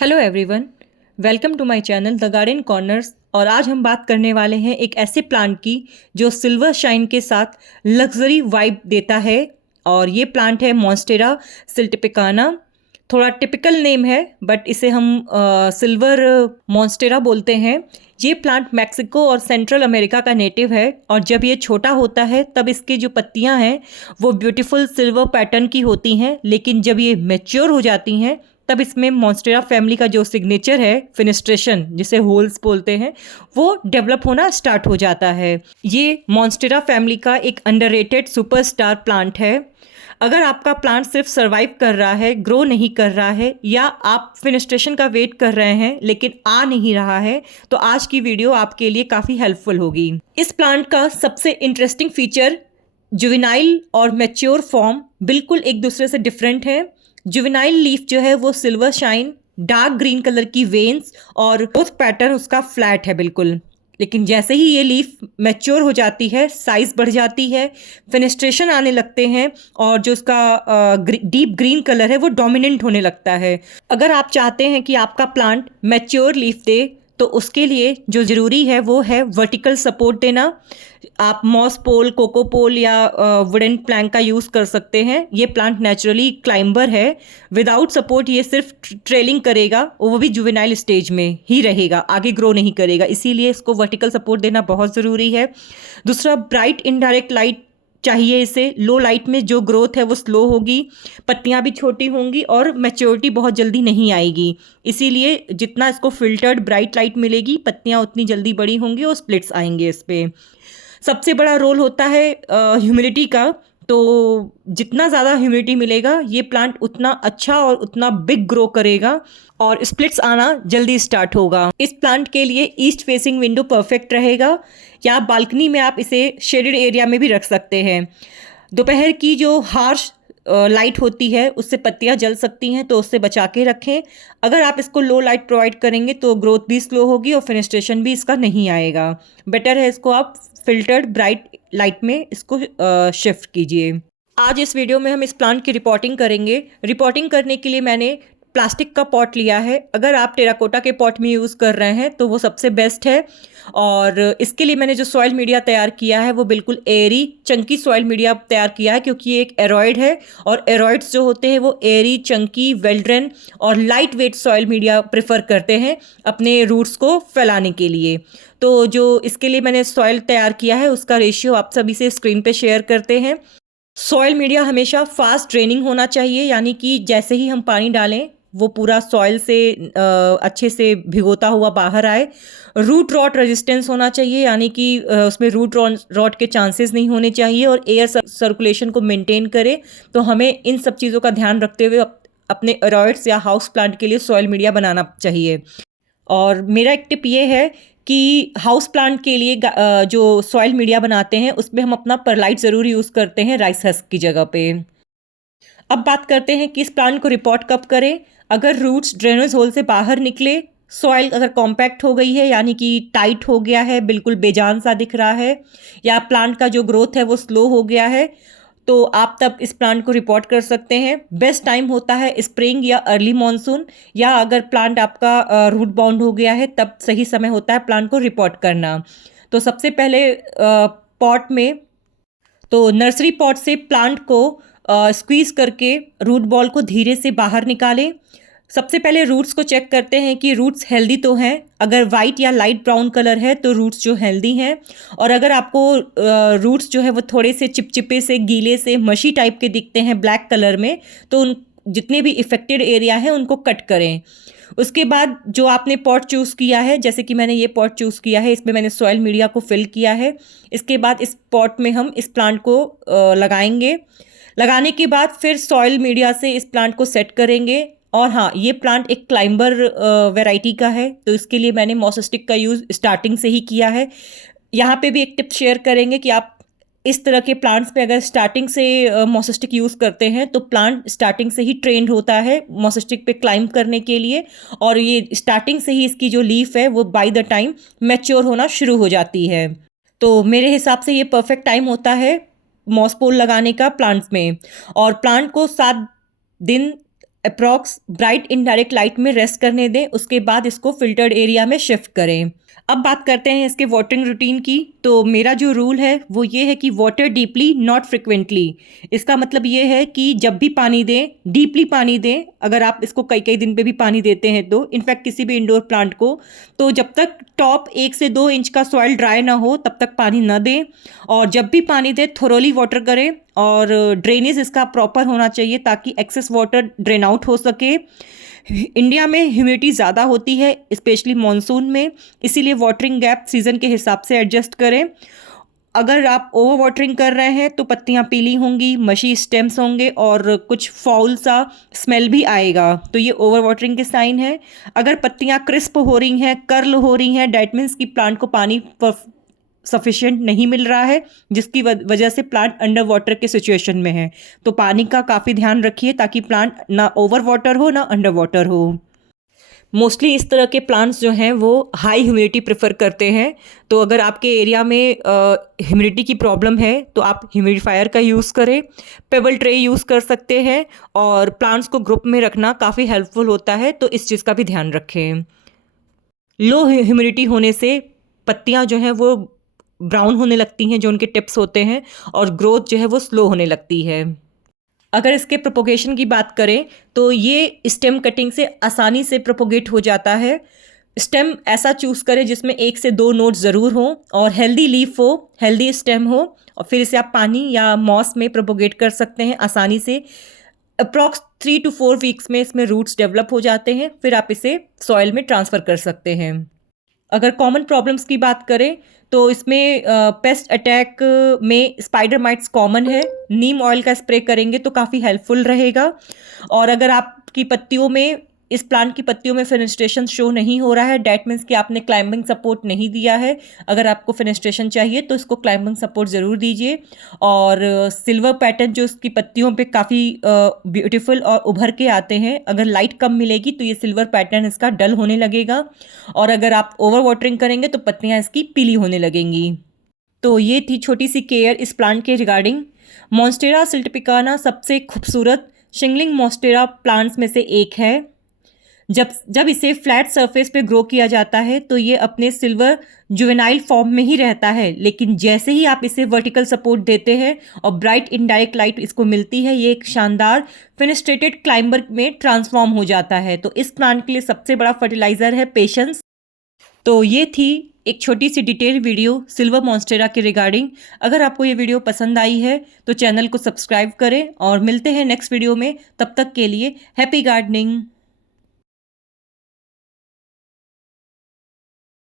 Hello everyone, welcome to my channel the garden corners. और आज हम बात करने वाले हैं एक ऐसे प्लांट की जो सिल्वर शाइन के साथ लग्जरी वाइब देता है। और ये प्लांट है मॉन्स्टेरा सिल्टिपिकाना। थोड़ा टिपिकल नेम है बट इसे हम सिल्वर मॉन्स्टेरा बोलते हैं। ये प्लांट मैक्सिको और सेंट्रल अमेरिका का नेटिव है और जब ये छोटा होता है तब इसकी जो पत्तियां हैं वो ब्यूटीफुल सिल्वर पैटर्न की होती हैं, लेकिन जब ये मैच्योर हो जाती हैं तब इसमें मॉन्स्टेरा फैमिली का जो सिग्नेचर है फिनिस्ट्रेशन, जिसे होल्स बोलते हैं, वो डेवलप होना स्टार्ट हो जाता है। ये मॉन्स्टेरा फैमिली का एक अंडररेटेड सुपरस्टार प्लांट है। अगर आपका प्लांट सिर्फ सर्वाइव कर रहा है, ग्रो नहीं कर रहा है, या आप फिनिस्ट्रेशन का वेट कर रहे हैं लेकिन आ नहीं रहा है, तो आज की वीडियो आपके लिए काफ़ी हेल्पफुल होगी। इस प्लांट का सबसे इंटरेस्टिंग फीचर जुवेनाइल और मैच्योर फॉर्म बिल्कुल एक दूसरे से डिफरेंट है। जुवेनाइल लीफ जो है वो silver shine, dark green colour की वेन्स और ग्रोथ पैटर्न उसका फ्लैट है बिल्कुल। लेकिन जैसे ही ये लीफ मैच्योर हो जाती है, साइज बढ़ जाती है, फेनेस्ट्रेशन आने लगते हैं और जो उसका डीप ग्रीन कलर है वो डोमिनेंट होने लगता है। अगर आप चाहते हैं कि आपका प्लांट मैच्योर लीफ दे तो उसके लिए जो ज़रूरी है वो है वर्टिकल सपोर्ट देना। आप मॉस पोल, कोको पोल या वुडन प्लैंक का यूज़ कर सकते हैं। ये प्लांट नेचुरली क्लाइंबर है। विदाउट सपोर्ट ये सिर्फ ट्रेलिंग करेगा, वो भी जुवेनाइल स्टेज में ही रहेगा, आगे ग्रो नहीं करेगा। इसीलिए इसको वर्टिकल सपोर्ट देना बहुत ज़रूरी है। दूसरा, ब्राइट इनडायरेक्ट लाइट चाहिए इसे। लो लाइट में जो ग्रोथ है वो स्लो होगी, पत्तियां भी छोटी होंगी और मैच्योरिटी बहुत जल्दी नहीं आएगी। इसीलिए जितना इसको फिल्टर्ड ब्राइट लाइट मिलेगी, पत्तियां उतनी जल्दी बड़ी होंगी और स्प्लिट्स आएंगे इस पर। सबसे बड़ा रोल होता है ह्यूमिडिटी का। तो जितना ज़्यादा ह्यूमिडिटी मिलेगा ये प्लांट उतना अच्छा और उतना बिग ग्रो करेगा और स्प्लिट्स आना जल्दी स्टार्ट होगा। इस प्लांट के लिए ईस्ट फेसिंग विंडो परफेक्ट रहेगा, या बालकनी में आप इसे शेडेड एरिया में भी रख सकते हैं। दोपहर की जो हार्श लाइट होती है उससे पत्तियां जल सकती हैं, तो उससे बचा के रखें। अगर आप इसको लो लाइट प्रोवाइड करेंगे तो ग्रोथ भी स्लो होगी और फिनिस्ट्रेशन भी इसका नहीं आएगा। बेटर है इसको आप फिल्टर्ड ब्राइट लाइट में इसको शिफ्ट कीजिए। आज इस वीडियो में हम इस प्लांट की रिपोर्टिंग करेंगे। रिपोर्टिंग करने के लिए मैंने प्लास्टिक का पॉट लिया है। अगर आप टेराकोटा के पॉट में यूज़ कर रहे हैं तो वो सबसे बेस्ट है। और इसके लिए मैंने जो सॉइल मीडिया तैयार किया है वो बिल्कुल एयरी चंकी सॉइल मीडिया तैयार किया है, क्योंकि ये एक एरॉइड है और एरॉइड्स जो होते हैं वो एयरी, चंकी, वेल ड्रेन और light weight soil media prefer करते हैं अपने रूट्स को फैलाने के लिए। तो जो इसके लिए मैंने सॉइल तैयार किया है उसका रेशियो आप सभी से स्क्रीन पे शेयर करते हैं। सॉइल मीडिया हमेशा फास्ट ड्रेनिंग होना चाहिए, यानी कि जैसे ही हम पानी डालें वो पूरा सॉइल से अच्छे से भिगोता हुआ बाहर आए। रूट रॉट रेजिस्टेंस होना चाहिए, यानी कि उसमें रूट रॉट के चांसेस नहीं होने चाहिए और एयर सर्कुलेशन को मेंटेन करे। तो हमें इन सब चीज़ों का ध्यान रखते हुए अपने एरॉइड्स या हाउस प्लांट के लिए सॉइल मीडिया बनाना चाहिए। और मेरा एक टिप ये है कि हाउस प्लांट के लिए जो सॉइल मीडिया बनाते हैं उसमें हम अपना परलाइट ज़रूर यूज़ करते हैं राइस हस्क की जगह पे। अब बात करते हैं कि इस प्लांट को रिपोर्ट कब करें। अगर रूट्स ड्रेनेज होल से बाहर निकले, सॉइल अगर कॉम्पैक्ट हो गई है यानी कि टाइट हो गया है, बिल्कुल बेजान सा दिख रहा है, या प्लांट का जो ग्रोथ है वो स्लो हो गया है, तो आप तब इस प्लांट को रिपोर्ट कर सकते हैं। बेस्ट टाइम होता है स्प्रिंग या अर्ली मॉनसून, या अगर प्लांट आपका रूट बाउंड हो गया है तब सही समय होता है प्लांट को रिपोर्ट करना। तो सबसे पहले पॉट में, तो नर्सरी पॉट से प्लांट को स्क्वीज़ करके रूट बॉल को धीरे से बाहर निकालें। सबसे पहले रूट्स को चेक करते हैं कि रूट्स हेल्दी तो हैं। अगर वाइट या लाइट ब्राउन कलर है तो रूट्स जो हेल्दी हैं, और अगर आपको रूट्स जो है वो थोड़े से चिपचिपे से, गीले से, मशी टाइप के दिखते हैं ब्लैक कलर में, तो उन जितने भी इफेक्टेड एरिया है उनको कट करें। उसके बाद जो आपने पॉट चूज़ किया है, जैसे कि मैंने ये पॉट चूज़ किया है, इसमें मैंने सॉइल मीडिया को फिल किया है। इसके बाद इस पॉट में हम इस प्लांट को लगाएंगे। लगाने के बाद फिर सॉइल मीडिया से इस प्लांट को सेट करेंगे। और हाँ, ये प्लांट एक क्लाइंबर वैरायटी का है, तो इसके लिए मैंने मॉसस्टिक का यूज़ स्टार्टिंग से ही किया है। यहाँ पे भी एक टिप शेयर करेंगे कि आप इस तरह के प्लांट्स पे अगर स्टार्टिंग से मॉसस्टिक यूज़ करते हैं तो प्लांट स्टार्टिंग से ही ट्रेंड होता है मॉसस्टिक पे क्लाइंब करने के लिए, और ये स्टार्टिंग से ही इसकी जो लीफ है वो बाय द टाइम मैच्योर होना शुरू हो जाती है। तो मेरे हिसाब से ये परफेक्ट टाइम होता है मॉस पोल लगाने का प्लांट्स में। और प्लांट को 7 दिन अप्रॉक्स ब्राइट इनडायरेक्ट लाइट में रेस्ट करने दें, उसके बाद इसको फिल्टर्ड एरिया में शिफ्ट करें। अब बात करते हैं इसके वाटरिंग रूटीन की। तो मेरा जो रूल है वो ये है कि वाटर डीपली नॉट फ्रिक्वेंटली। इसका मतलब ये है कि जब भी पानी दें डीपली पानी दें। अगर आप इसको कई कई दिन पे भी पानी देते हैं तो इनफैक्ट किसी भी इंडोर प्लांट को, तो जब तक टॉप 1 से 2 इंच का सॉइल ड्राई ना हो तब तक पानी ना दें। और जब भी पानी दें थोरोली वाटर करें और ड्रेनेज इसका प्रॉपर होना चाहिए ताकि एक्सेस वाटर ड्रेन आउट हो सके। इंडिया में ह्यूमिडिटी ज़्यादा होती है स्पेशली मॉनसून में, इसीलिए वाटरिंग गैप सीज़न के हिसाब से एडजस्ट करें। अगर आप ओवर वाटरिंग कर रहे हैं तो पत्तियां पीली होंगी, मशी स्टेम्स होंगे और कुछ फाउल सा स्मेल भी आएगा, तो ये ओवर वाटरिंग के साइन है। अगर पत्तियां क्रिस्प हो रही हैं, कर्ल हो रही हैं, डैट मीन्स कि प्लांट को पानी सफिशिएंट नहीं मिल रहा है, जिसकी वजह से प्लांट अंडर वाटर के सिचुएशन में है। तो पानी का काफ़ी ध्यान रखिए ताकि प्लांट ना ओवर वाटर हो ना अंडर वाटर हो। मोस्टली इस तरह के प्लांट्स जो हैं वो हाई ह्यूमिडिटी प्रेफर करते हैं। तो अगर आपके एरिया में ह्यूमिडिटी की प्रॉब्लम है तो आप ह्यूमिडिफायर का यूज़ करें, पेबल ट्रे यूज़ कर सकते हैं और प्लांट्स को ग्रुप में रखना काफ़ी हेल्पफुल होता है, तो इस चीज़ का भी ध्यान रखें। लो ह्यूमिडिटी होने से पत्तियां जो हैं वो ब्राउन होने लगती हैं, जो उनके टिप्स होते हैं, और ग्रोथ जो है वो स्लो होने लगती है। अगर इसके प्रोपोगेशन की बात करें तो ये स्टेम कटिंग से आसानी से प्रोपोगेट हो जाता है। स्टेम ऐसा चूज़ करें जिसमें 1 से 2 नोड ज़रूर हों और हेल्दी लीफ हो, हेल्दी स्टेम हो, और फिर इसे आप पानी या मॉस में प्रोपोगेट कर सकते हैं आसानी से। अप्रॉक्स 3 to 4 वीक्स में इसमें रूट्स डेवलप हो जाते हैं, फिर आप इसे सॉइल में ट्रांसफ़र कर सकते हैं। अगर कॉमन प्रॉब्लम्स की बात करें तो इसमें पेस्ट अटैक में स्पाइडर माइट्स कॉमन है। नीम ऑयल का स्प्रे करेंगे तो काफ़ी हेल्पफुल रहेगा। और अगर आपकी पत्तियों में, इस प्लांट की पत्तियों में फेनेस्ट्रेशन शो नहीं हो रहा है, डैट मीन्स कि आपने क्लाइंबिंग सपोर्ट नहीं दिया है। अगर आपको फेनेस्ट्रेशन चाहिए तो इसको क्लाइंबिंग सपोर्ट ज़रूर दीजिए। और सिल्वर पैटर्न जो इसकी पत्तियों पे काफ़ी ब्यूटीफुल और उभर के आते हैं, अगर लाइट कम मिलेगी तो ये सिल्वर पैटर्न इसका डल होने लगेगा। और अगर आप ओवर वाटरिंग करेंगे तो पत्तियाँ इसकी पीली होने लगेंगी। तो ये थी छोटी सी केयर इस प्लांट के रिगार्डिंग। मॉन्स्टेरा सिल्टपिकाना सबसे खूबसूरत शिंगलिंग मॉन्स्टेरा प्लांट्स में से एक है। जब इसे फ्लैट सरफेस पे ग्रो किया जाता है तो ये अपने सिल्वर जुवेनाइल फॉर्म में ही रहता है, लेकिन जैसे ही आप इसे वर्टिकल सपोर्ट देते हैं और ब्राइट इनडायरेक्ट लाइट इसको मिलती है, ये एक शानदार फेनेस्ट्रेटेड क्लाइंबर में ट्रांसफॉर्म हो जाता है। तो इस प्लांट के लिए सबसे बड़ा फर्टिलाइजर है पेशेंस। तो ये थी एक छोटी सी डिटेल वीडियो सिल्वर मॉन्स्टेरा के रिगार्डिंग। अगर आपको ये वीडियो पसंद आई है तो चैनल को सब्सक्राइब करें और मिलते हैं नेक्स्ट वीडियो में। तब तक के लिए हैप्पी गार्डनिंग।